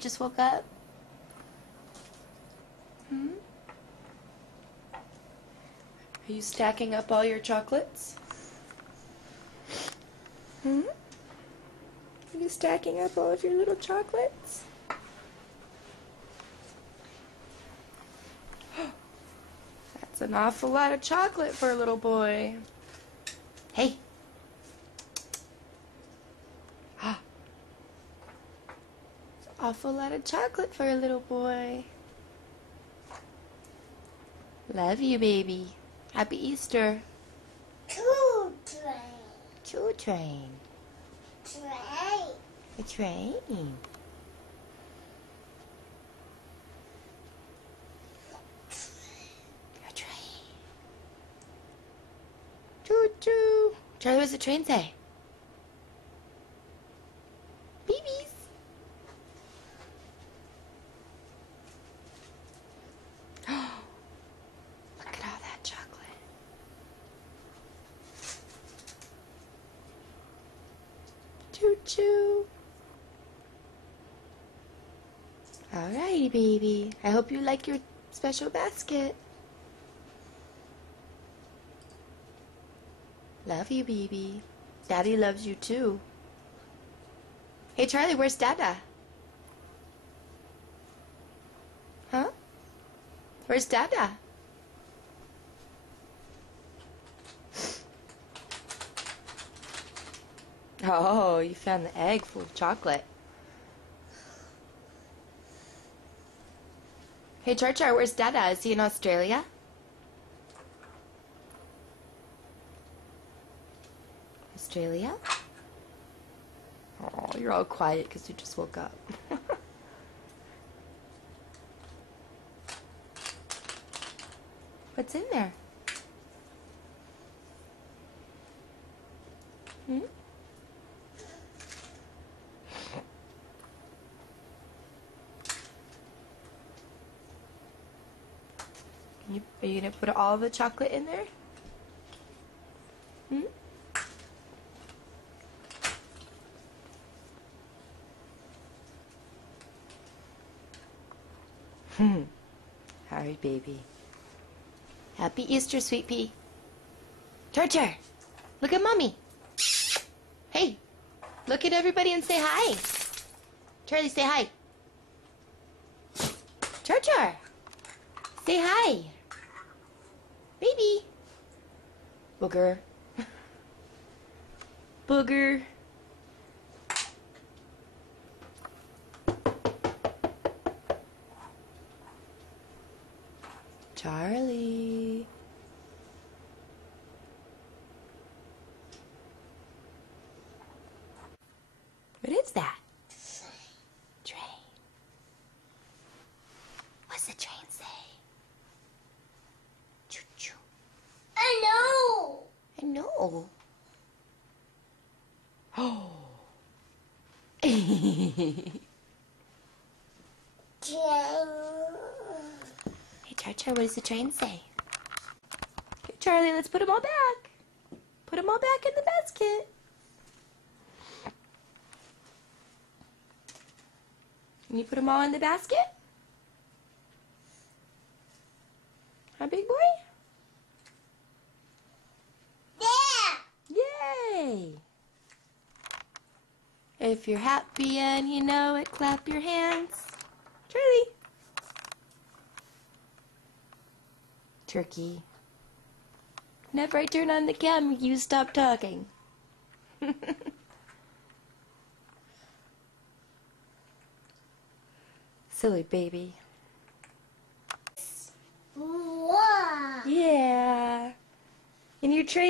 Just woke up? Are you stacking up all your chocolates? Are you stacking up all of your little chocolates? That's an awful lot of chocolate for a little boy. Hey. Awful lot of chocolate for a little boy. Love you, baby. Happy Easter. Choo train. Choo train. Train. A train. A train. Choo choo. Charlie, what does the train say? Babies. Look at all that chocolate. Choo choo. Alrighty, baby. I hope you like your special basket. Love you, baby. Daddy loves you too. Hey, Charlie, where's Dada? Huh? Where's Dada? Oh, you found the egg full of chocolate. Hey, Char, where's Dada? Is he in Australia? Australia? Oh, you're all quiet because you just woke up. What's in there? Are you going to put all the chocolate in there? Alright, baby. Happy Easter, Sweet Pea. Char, look at Mommy. Hey, look at everybody and say hi. Charlie, say hi. Char, say hi. Baby. Booger. Booger. Charlie. What is that? Train. What's the train say? Choo choo. I know. I know. Oh. Train. Hey, Char, what does the train say? Okay, Charlie, let's put them all back. Put them all back in the basket. Can you put them all in the basket? Huh, big boy? Yeah. Yay! If you're happy and you know it, clap your hands. Charlie. Turkey. Whenever I turn on the camera, you stop talking. Silly baby. Wow. Yeah. And your train.